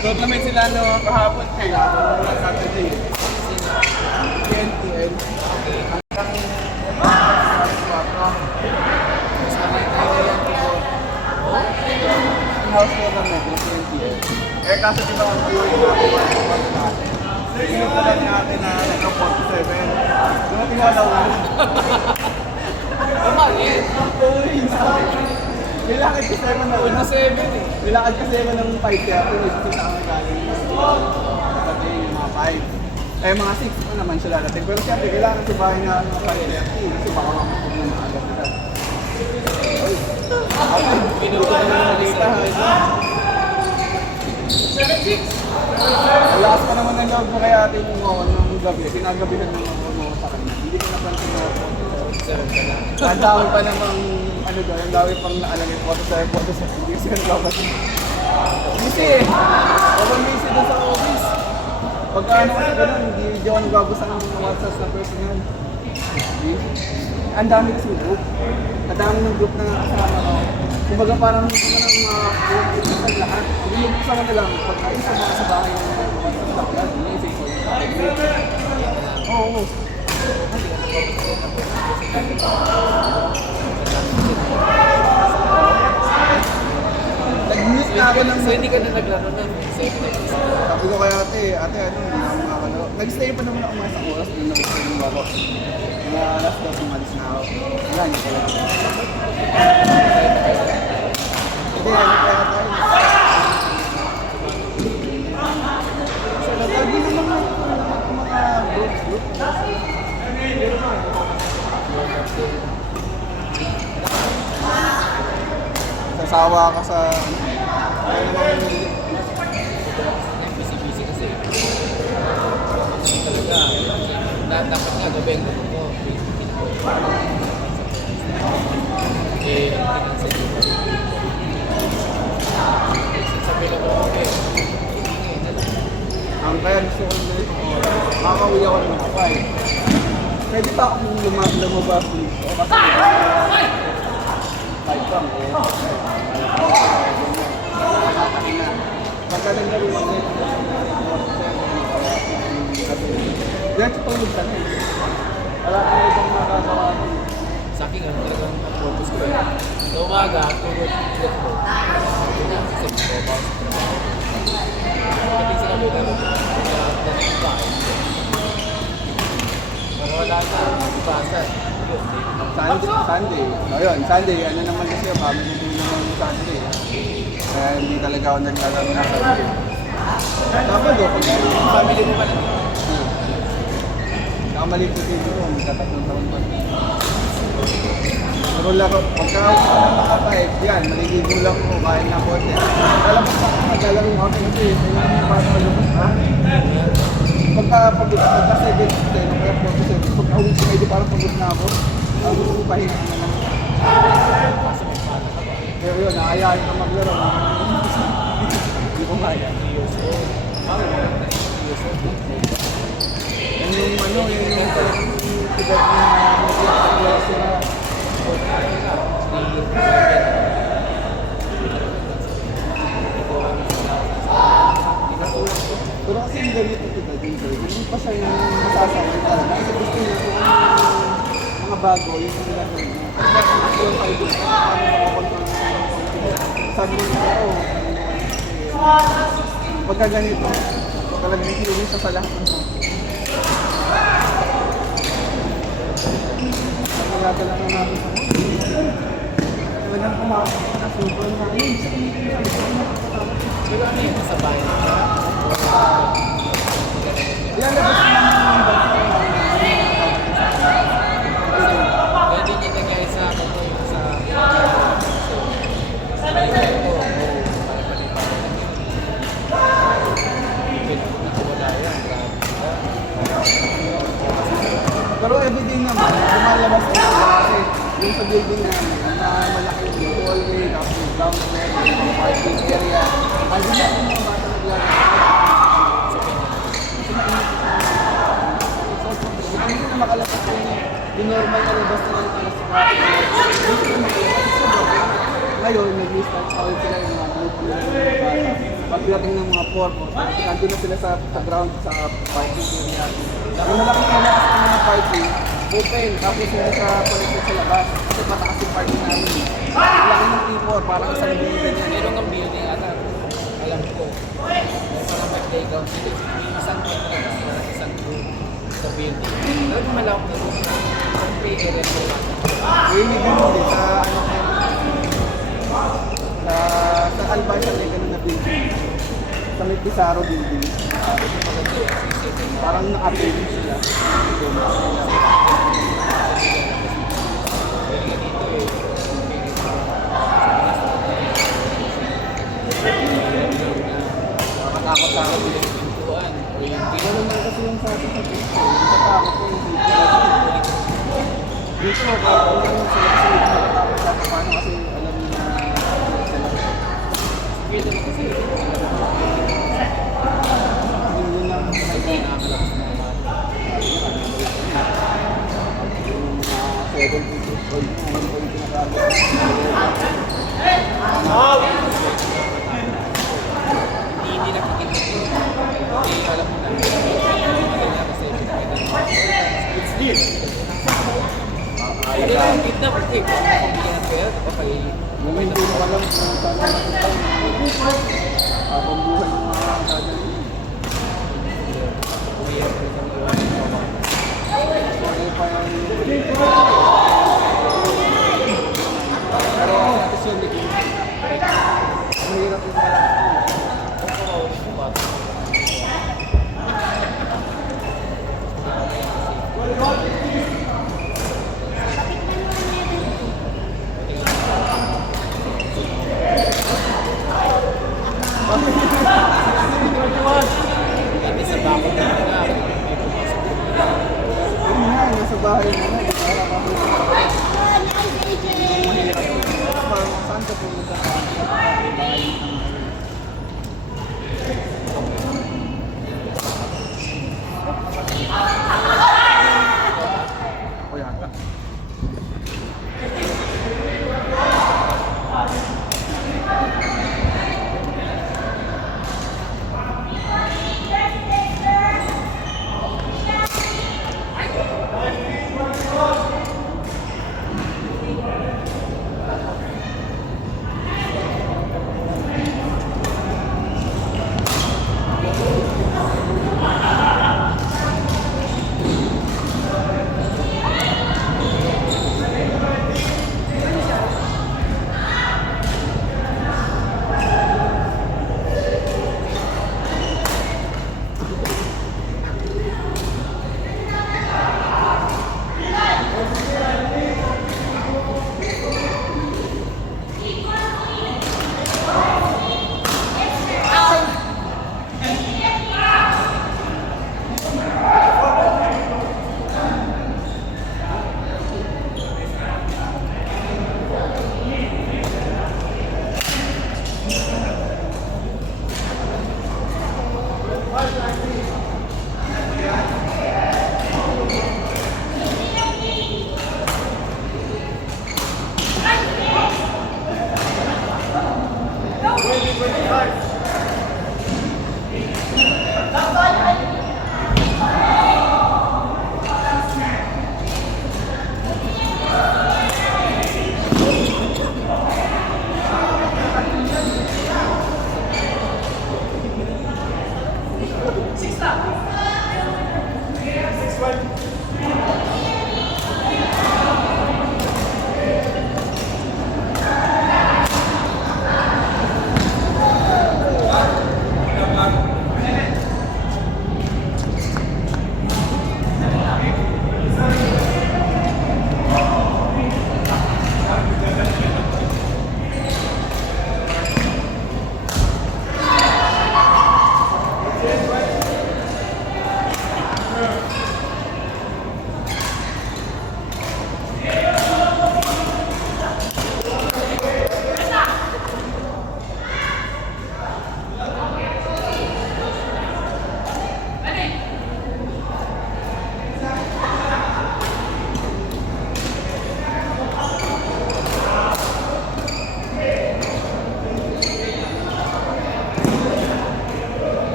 Tournament sila no kahapon kaya Saturday. TNTL. In-house tournament ng TNTL. Eh kaso diba ang viewing natin? Sinip na lang natin na nag-47. Dumating wala ulo. Umalit. Kailangan kasi naman na una. 7 eh. Kailangan kasi naman ng 5 kaya kung isa kami galing. Sabi yung mga 5. Eh mga 6 pa naman sila natin. Pero siyempre kailangan subahin nga ng 5:30 kasi baka makapag na agad sila. Okay, pinuto na naman dito. 7-6. Lakas pa naman ng loob mo kaya atin yung gabi. Sinagabi na naman ako sa kanya. Hindi ko napansin na ako. Ang dami pa namang ano doon, ang dami pang naalagay photo sa hindi kasi nagkakasya. Busy eh. Sobrang busy doon sa office. Pagka ano kasi gano'n, hindi ako nagbabusa ng mga WhatsApp na personal. Ang dami kasi group. Ang dami ng group na kasama ko. Kumbaga parang hindi ka nang ipisan lahat. Hindi mo buksan ka na lang. Pagka isa mga sa bahay ng WhatsApp yan, hindi isa ito. Oo. Nag-mute na ako ng... So hindi ka na naglaro na. Sabi ko kay ate ano, hindi na ako makakalaro. Nag-stay pa naman ako mga isang oras, doon nag-stay yung bako. Mga alas 2 umalis na ako. Wala, hindi ko lang. Hindi, ano kaya tayo? So, lagi naman mga group. Sasawa ka sa... Busy kasi. Talaga. Dapat nga gabi ang gusto ko. Eh, sabi lang ako Ang kaya gusto ko dito, makakauwi ako ng mga 5. Pwede pa akong lumabas dito. Kasi 5 lang eh. Pagka nagdawin ako diretso tulog ka na eh. Wala ka na ibang makagawa ko. sa akin ang talagang focus ko eh. Sa umaga, tugod ko. Sabi na, kasi ko Pagdating sila mo na dating ba? Pero wala na, nagbasan. Sunday. Ayun, Sunday. Ano naman kasi yung family din naman yung Sunday. Kaya hindi talaga ako naglalaro na Sunday. Tapos do, pag Family mo pala. nakamalit ko din ko, magkatatlong taon pa. Pero laro, pagka nakapahit, yan, maliligo lang ko, kain na kote. Lalabas ako, maglalaro ako kasi hindi naman para malabas ha. Pagka 7, kaya 47, pagka uwi ko medyo parang pagod na ako. Ang gusto ko pahinga na lang. Pero yun, naayahin ka maglaro. Hindi ko kaya. Yan yung ano, yan yung talagang tigat na mag-iaklase na. Pero kasi yung ganito kita dito, hindi pa siya yung masasakit talaga. Kasi gusto niya kung mga bago, yung mga ganyan. Gusto yung kayo dito, paano makakontrol ng sabi mo nila, pagka ganito, talagang hilumin siya sa lahat ng mga. Nagdala na namin sa mga. Talagang pumasok na sobrang namin. Pero ano yung sa bahay nila? Ilalabas namin yung bansa. Pwede niya na guys sa ako ko yung sa ayun ko. Pero everyday naman, lumalabas ko kasi yung sa building namin, na malaki yung hallway, tapos yung ground floor, yung parking area. Ay, hindi ako mga bata naglalabas. Kasi mainit ito. Hindi na makalabas yung normal na labas na lang alas 4. Gusto ko makalabas. Ngayon, nag-restart pa ulit sila yung mga group nila ng mga bata. Pagdating ng mga 4, nandun na sila sa ground, sa parking area. Yung malaking kalakas ng mga parking, open, tapos sila sa connected sa labas. Kasi mataas yung parking namin. Ang laki ng T4, parang isang building yan. Meron kang building ata. Alam ko. Parang may playground sila. May isang room na lang. Parang isang room sa building. Pero malawak na room. Ang play area ko lang. Yun yung ganun din sa ano kayo. Sa Albayan may ganun na building. Sa may Pizarro building. Maganda yung CCTV. Parang naka-building sila. Nakatakot sa akin yung pintuan. O yung Ano naman kasi yung sa atin sa dito. Yung sa tao ko yung dito. Dito, kahit ano sila kasi nakatakot sa paano kasi alam niyo na sila. Sige naman kasi Yun lang sa hindi nakakalakas na bata. yung mga 7 pieces old na yung pinagamit. Hindi nakikita ko. Hindi alam mo na. Maganda kasi it's here. Hindi lang kita ko. Kung bigyan ng pera, tapos kayo. Yung hindi mo alam kung saan nakikita habang buhay ng mga gagawin. Sorry pa yung... Pero kasi yun, mahirap yung malakas. Kasi sa bakod na nga. Yun nga, nasa bahay na na. Para mahirap. Saan ka pumunta sa bahay ng ako yata.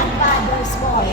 Ang father's boy.